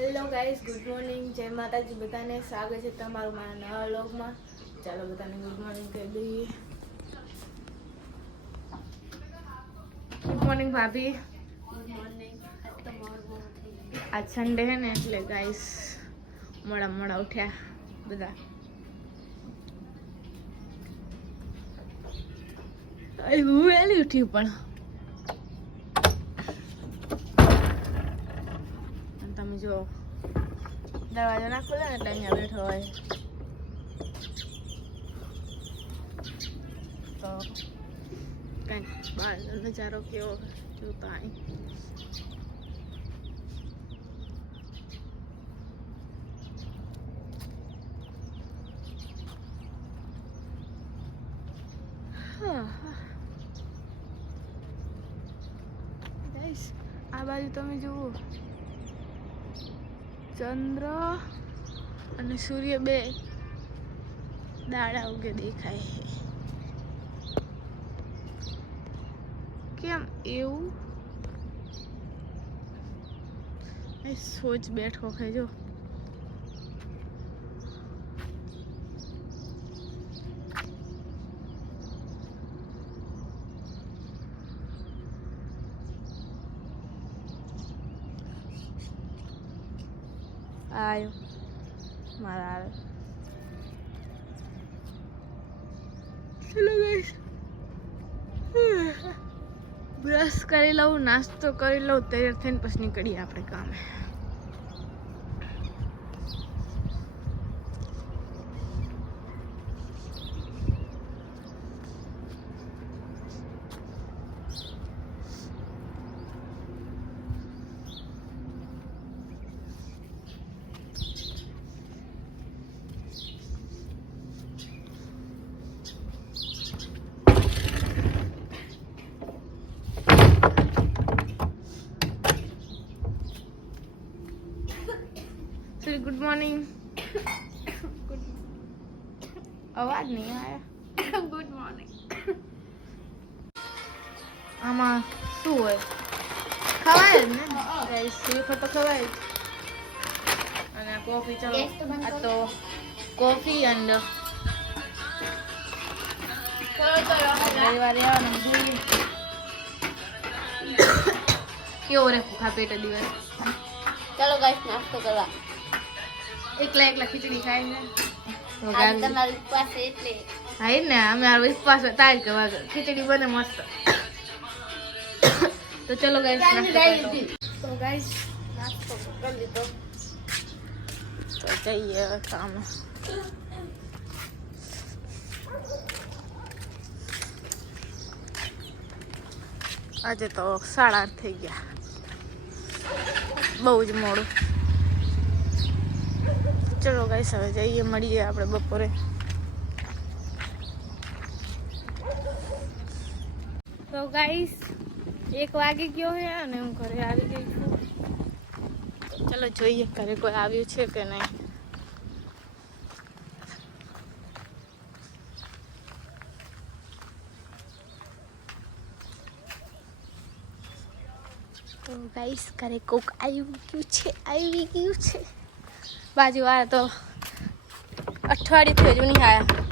Hello guys good morning જય માતાજી. બધાને સ્વાગત છે તમારું મારા નવા વ્લોગમાં. ચાલો બધાને ગુડ મોર્નિંગ કહી દઈએ. ગુડ મોર્નિંગ ભાભી. ગુડ મોર્નિંગ આજ સન્ડે હે ને એટલે ગાઈસ મોડા મોડા ઉઠ્યા બધા. હું વહેલી ઉઠી પણ. ഡയനാക്കുള്ള ഞാൻ വീട്ടുപോയി có cảnh bạn dẫn ra Tokyo chủ tại Guys, abadi tome juu. ચંદ્ર અને સૂર્ય બે દાડા ઉગે દેખાય છે. કેમ એવું? સોચ બેઠો જો. આયો મારા આવે બ્રશ કરી લઉં, નાસ્તો કરી લઉં, તૈયાર થઈને પછી નીકળીએ આપણે કામે સર ગુડ મોર્નિંગ અવાજ નહીં આયા ગુડ મોર્નિંગ આમાં શું હોય? ખવાય ને? રાઈસ શ્રીફળ તો ખવાય અને કોફી ચલો. આ તો કોફી અને રવિવારે આવવાનું. જોઈએ. કેવો રે ભૂખા પેટે દિવસ? ચાલો ગાઈસ નાસ્તો કરવા. એકલા એકલા ખીચડી ખાય હા એ ને અમે વિશ્વાસ તાર કરવા ખીચડી બને મસ્ત. તો ચલો ગાઈસ તો જઈએ હવે આજે તો સાડા આઠ થઈ ગયા. બહુ જ મોડું. ચલો ગાઈસ હવે જઈએ મળીએ આપણે બપોરે તો ગાઈસ એક વાગી ગયો છે અને હું ઘરે આવી ગઈ છું તો ચલો જોઈએ ઘરે કોઈ આવ્યું છે કે નહીં તો ગાઈસ ઘરે કોક આવી ગયું છે આવી ગયું છે બાજુ વાળા તો અઠવાડિયું થયું નહીં આયા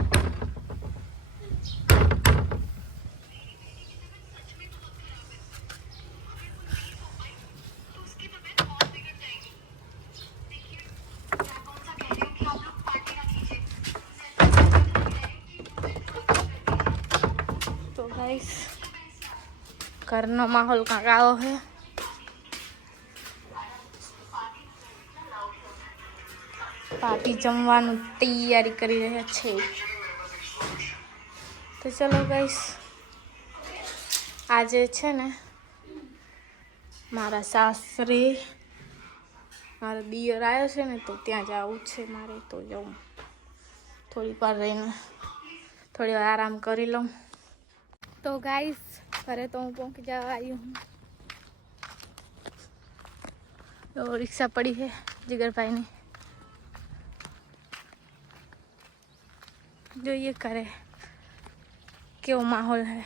તો ગાઈસ ઘરનો માહોલ કાંક આવો છે પાર્ટી જમવાનું તૈયારી કરી રહ્યા છે. તો ચલો ગાઈસ આજે છે ને મારા સાસરે મારો દિયર આવ્યો છે ને, તો ત્યાં જવું છે મારે, તો જવું. થોડીક વાર રહીને થોડી વાર આરામ કરી લઉં. તો ગાઈસ ઘરે તો હું પહોંચી જવા આવી હું. રિક્ષા પડી છે જીગરભાઈની. जो ये करे क्यों माहौल है।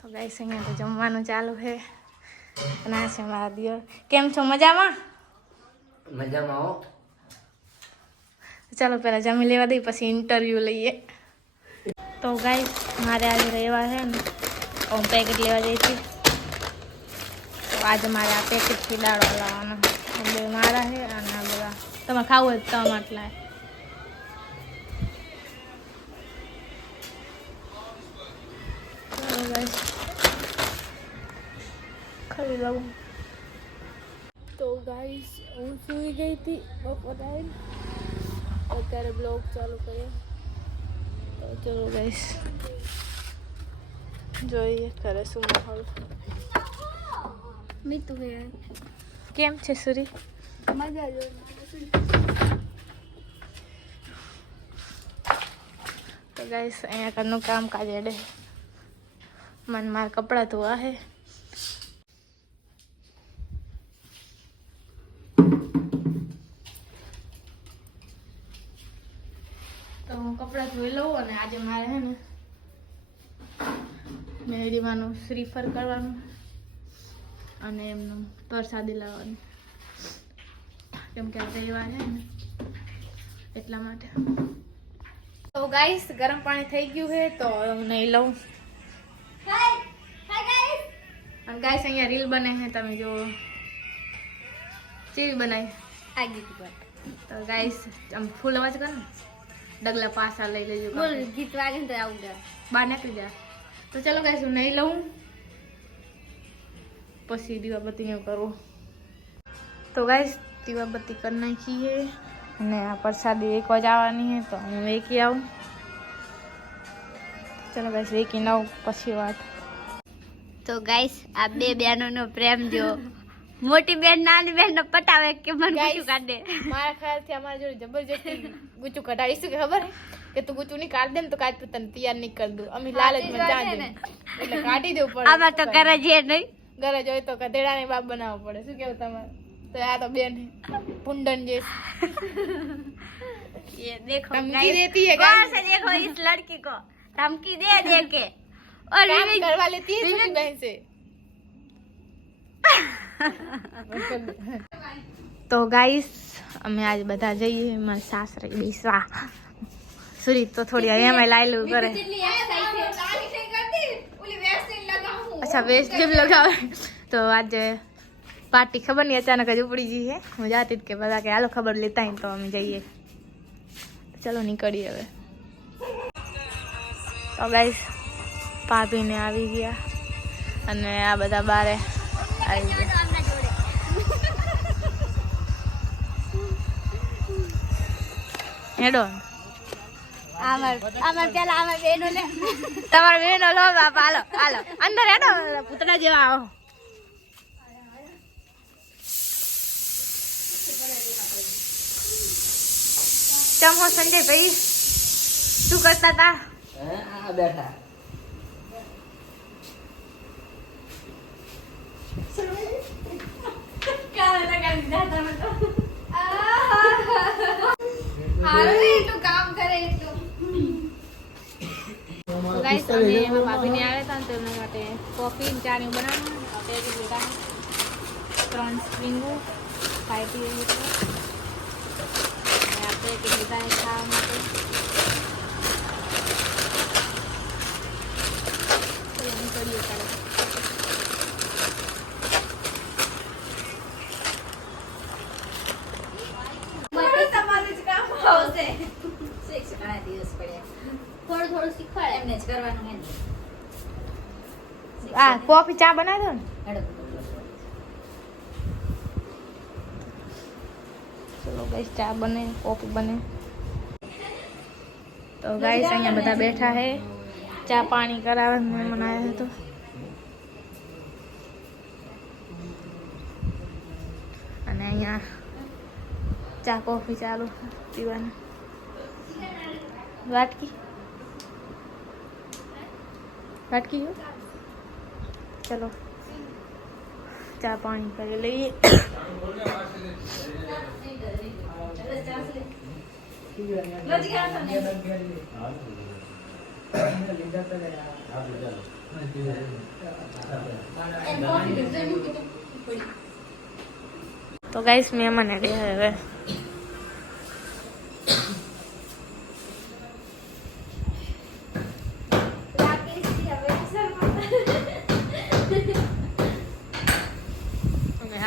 तो जमवा चालू है अपना से हमारा दियो केम छो मज़ा मज़ा मज़ा में ચાલો પહેલાં જમી લેવા દઈએ પછી ઇન્ટરવ્યૂ લઈએ તો ગાઈસ મારે આજે રહેવા છે ને તો હું પેકેટ લેવા જઈ હતી તો આજે મારે આ પેકેટથી દાળો લાવવાના આ બે મારા છે અને આ બધા તમે ખાવું હોય તો માટલા ચાલો ગાઈસ ખાઈ લઉં તો ગાઈસ હું સૂઈ ગઈ હતી બપોર આવીને અત્યારે બ્લોગ ચાલુ કરીએ. તો ચલો ગાઈસ જોઈએ કરે શું માહોલ. હે. કેમ છે સુરી? મજા જો તો ગાઈસ અહીંયા ઘરનું કામ કાજ એડે મન માર કપડાં ધોવા હે. કપડાં ધોઈ લઉં અને આજે મારે હે ને મેળીવાનું શ્રીફર કરવાનું અને એમનું પ્રસાદી લાવવાનું. કેમ કે આ રવિવાર છે ને એટલા માટે. તો ગાઈસ ગરમ પાણી થઈ ગયું છે તો હું નહીં લઉં. અને ગાઈસ અહીંયા રીલ બને છે તમે જો ચીવી બનાવી? આગી પર તો ગાઈસ આમ ફૂલ અવાજ કરો ને. ડગલા પાસા લઈ લેજો બોલ ગીત વાગે ને તો આવું જા બહાર નીકળી જા તો ચલો ગાઈસ હું નહીં લઉં પછી દીવાબત્તી એવું કરવું તો ગાઈસ દીવાબત્તી કરી નાખી છે અને આ પ્રસાદી એક જ આવવાની છે તો હું વેકી આવું ચલો ગાઈસ વેકીને આવું પછી વાત તો ગાઈસ આ બે બહેનોનો પ્રેમ જો મોટી બેન નાની બેન નો પટાવે કે મને Guys. ગુચું કાઢે મારા ખ્યાલથી અમારા જોડે જબરજસ્તી ગુચું કઢાવીશું કે ખબર હે? કે તું ગુચું નહીં કાઢ દે ને તો કાચ તને તૈયાર નહીં કરી દઉં અમે લાલચમાં વાત જાણ છે ને. એટલે કાઢી દેવું પડે આમાં તો કરે છે નહીં ગરજ હોય તો ગધેડાને બાપ બનાવવો પડે શું કેવું તમારે તો આ તો બેન હે. પુંડન જે ये देखो धमकी guys, देती है गौर guys। से देखो इस लड़की को धमकी दे दे के और काम विवेक- करवा लेती है छोटी बहन से તો ગાઈસ અમે આજ બધા જઈએ મારા સાસરે બેસવા સુરી તો થોડી એમાં લાયલું કરે અચ્છા વેસ્ટ જેમ લગાવે. તો આજે પાર્ટી ખબર નહીં અચાનક જ ઉપડી ગઈ છે. હું જાતી જ કે બધા કે હાલો ખબર લેતા તો અમે જઈએ. ચલો નીકળીએ હવે. તો ગાઈસ ભાભીને આવી ગયા. અને આ બધા બારે આવી ગયા. હેડો. તમારા બેન લો બાપા હાલો હાલો. અંદર હેડો. પૂતળા જેવા આવો. ચમો સંજય ભાઈ શું કરતા હતા હે આ બેઠા તો ગાઈસ અમે એમાં ભાભીને આવ્યા હતા ને તો એમના માટે કોફી ને ચા ને એવું બનાવવાનું આપણે એક લીધા ત્રણ સ્પ્રિંગો ફાઈવ પીએ અને આપણે એક લીધા છે આ કોફી ચા બનાવી દો ને ચલો ગાઈસ ચા બને કોફી બને તો ગાઈસ અહીંયા બધા બેઠા હે ચા પાણી કરાવે મહેમાન આવ્યા તો અને અહીંયા ચા કોફી ચાલુ પીવાનું વાટકી વાટકી ગયો चलो। चाय पानी कर लिए तो गाइस मेहमान है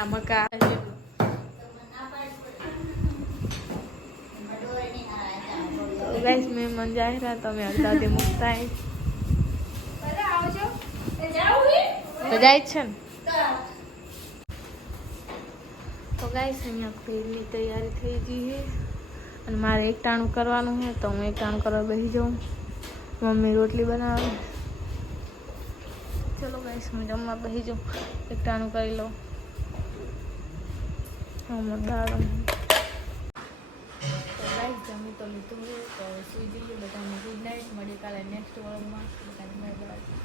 આ મકા. ગાઈસ મહેમાન જાય તો અમે અડધાથી મૂકતા. તો જાય છે ને. તો ગાઈસ અહીંયા ખીરની તૈયારી થઈ ગઈ છે. અને મારે એકટાણું કરવાનું છે, તો હું એકટાણું કરવા બેસી જાઉં. મમ્મી રોટલી બનાવે. ચલો ગાઈસ હું જમવા બેસી જાઉં. એકટાણું કરી લઉં હમણાં દાળ તો ગાઈસ જમી તો લીધું તો સુઈ જઈએ બધાને ગુડ નાઇટ મળીએ કાલે નેક્સ્ટ વર્ગમાં બધાને બાય બાય